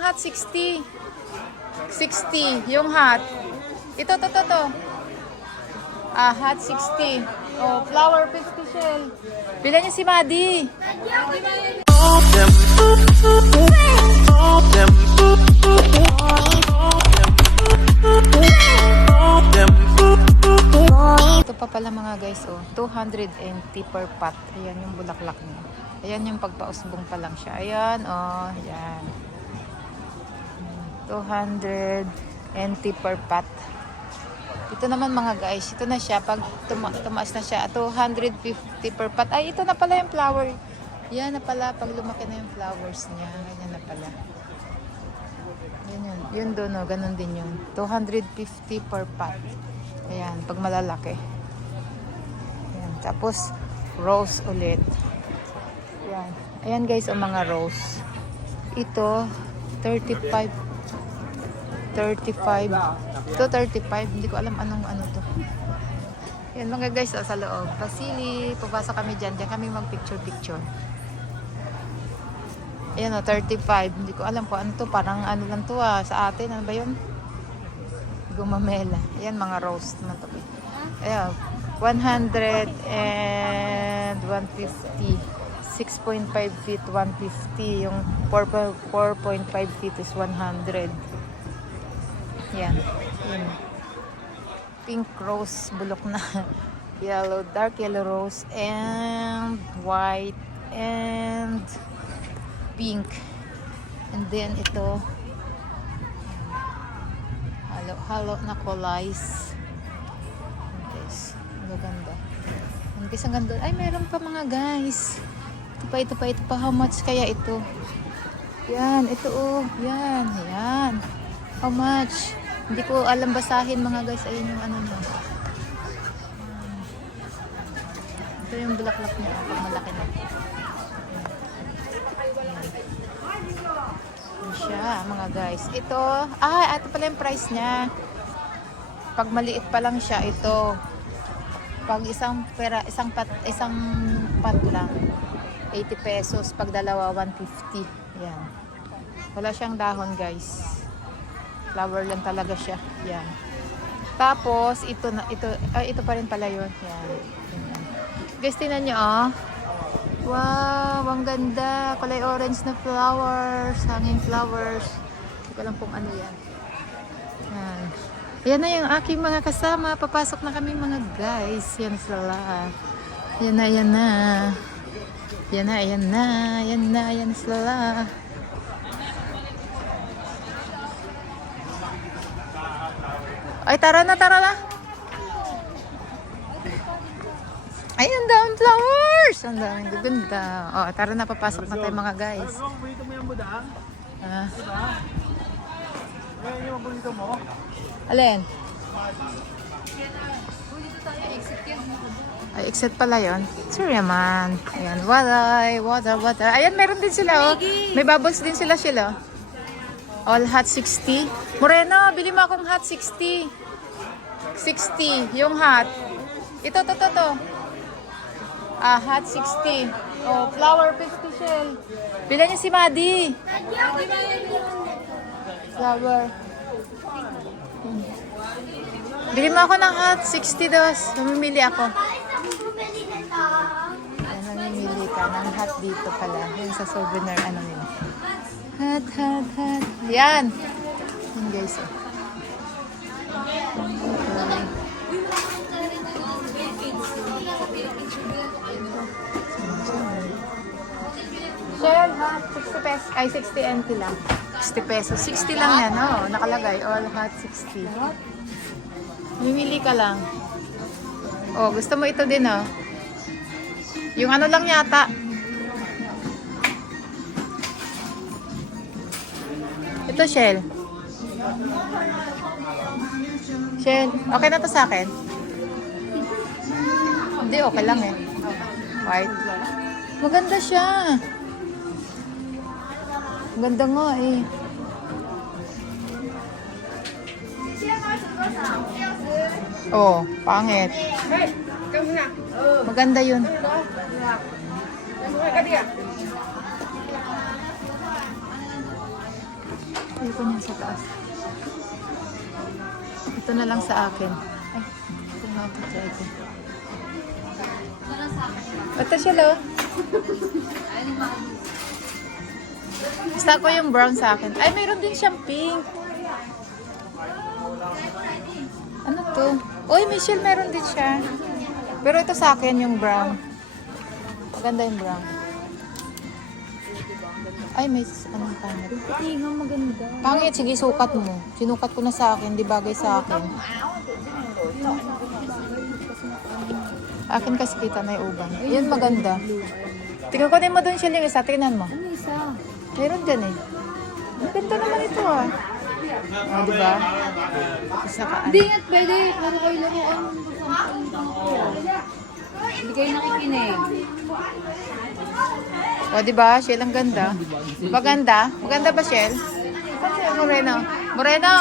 hot 60. 60, yung hot. Ito, to, to, to. Ah, hot 60. Oh, flower 50 shell. Bilan niya si Maddie. Ito pa pala mga guys, oh. 280 per pot. Ayan yung bulaklak niya. Ayan yung pagpausbong pa lang siya. Ayan, oh. Ayan. 280 per pot. Ito naman mga guys, ito na siya. Pag tuma tumaas na siya, 250 per pot. Ay, ito na pala yung flower. Yan na pala, pag lumaki na yung flowers niya. Ganyan na pala. Yun yun. Yun doon, oh, ganun din yun. 250 per pot. Ayan, pag malalaki. Ayan, tapos rose ulit. Ayan. Ayan guys, ang mga rose. Ito, 35. 35. Ito, 35. Hindi ko alam anong ano to. Ayan mga guys, oh, sa loob. Pasili, pabasa kami dyan. Diyan kami mag-picture-picture. Ayan o, 35. Hindi ko alam po ano to. Parang ano lang to ah. Sa atin, ano ba yun? Gumamela. Ayan, mga roast naman to. Ayan, 100 and 150. 6.5 feet, 150. Yung 4 4.5 feet is 100. Yan. Yan. Pink rose, bulok na. yellow, dark yellow rose, and white, and pink. And then ito, halo, halo na kolays. Guys, ang ganda. Ang guys, ang ganda. Ay, meron pa mga guys. Ito pa, ito pa, ito pa. How much kaya ito? Yan, ito oh. Yan, yan. How much? Hindi ko alam basahin mga guys. Ayun yung ano niya. Ito yung bulaklak niya. Pag malaki na. Yan siya, mga guys. Ito, ah, ito pala yung price niya. Pag maliit pa lang siya, ito. Pag isang pera, isang pat, isang pat lang, 80 pesos. Pag dalawa, 150. Yan. Wala siyang dahon, guys. Flower lang talaga siya. Yan. Tapos, ito na, ito, ay, ito pa rin pala yun. Yan. Yan. Guys, tinan nyo, oh. Wow, ang ganda. Kulay orange na flowers. Hanging flowers. Hindi ko alam kung ano yan. Yan. Ayan na yung aking mga kasama. Papasok na kami mga guys. Yan sila. Yan na, yan na. Yan na, yan na. Yan na, yan sila. Ay, tara na, tara na. Ay, ang daming flowers! Ang daming gaganda. O, tara na, papasok na tayo mga guys. Ano ang burrito mo yung budang? Ah, Ano yung burrito mo? alin? Ay, exit pala yon. Sure naman. Ayan, water, water, water. Ayan, meron din sila, oh. May bubbles din sila sila. All hot 60. Moreno, bili mo akong hot 60. 60, yung hot. Ito, to, to, to. Ah, hot 60. Oh, flower 50 shell. Bilan niya si Maddie. Flower. Hmm. Bili mo ako ng hot 60 dos. Mamimili ako. Ayan, mamimili ka ng hot dito pala. Yan sa souvenir ano nila. Hot, hot, hot. Yan. Yan guys. Oh. Okay. Shell hot, 60 pesos. Ay, 60 NT lang. 60 pesos. 60 lang yan, oh. Nakalagay, all hot 60. Mimili ka lang. Oh, gusto mo ito din, oh. Yung ano lang yata. Ito, Shell. Shell, okay na to sa akin? Hindi, okay lang eh. White. Maganda siya. Ganda nga eh. Oh, pangit. Maganda yun. Ayoko niyan sa taas. Ito na lang sa akin. Ay, ito nga ito. try ko. Ito siya, lo. Gusto ko yung brown sa akin. Ay, mayroon din siyang pink. Ano to? Uy, Michelle, meron din siya. Pero ito sa akin yung brown. Maganda yung brown. Ay, may anong pangit. Hindi nga maganda. Pangit, sige, sukat mo. Sinukat ko na sa akin, di bagay sa akin. Akin kasi kita na yung uban. Yan maganda. Tingnan ko din mo doon siya yung isa. Tingnan mo. Ano isa? Meron dyan eh. Ang ganda naman ito ah. Oh, di ba? Isa ka. Hindi nga pwede. Laro kayo laruan. Hindi kayo nakikinig. O, di ba? Shell, ang ganda. Maganda? Maganda ba, Shell? Moreno? Moreno!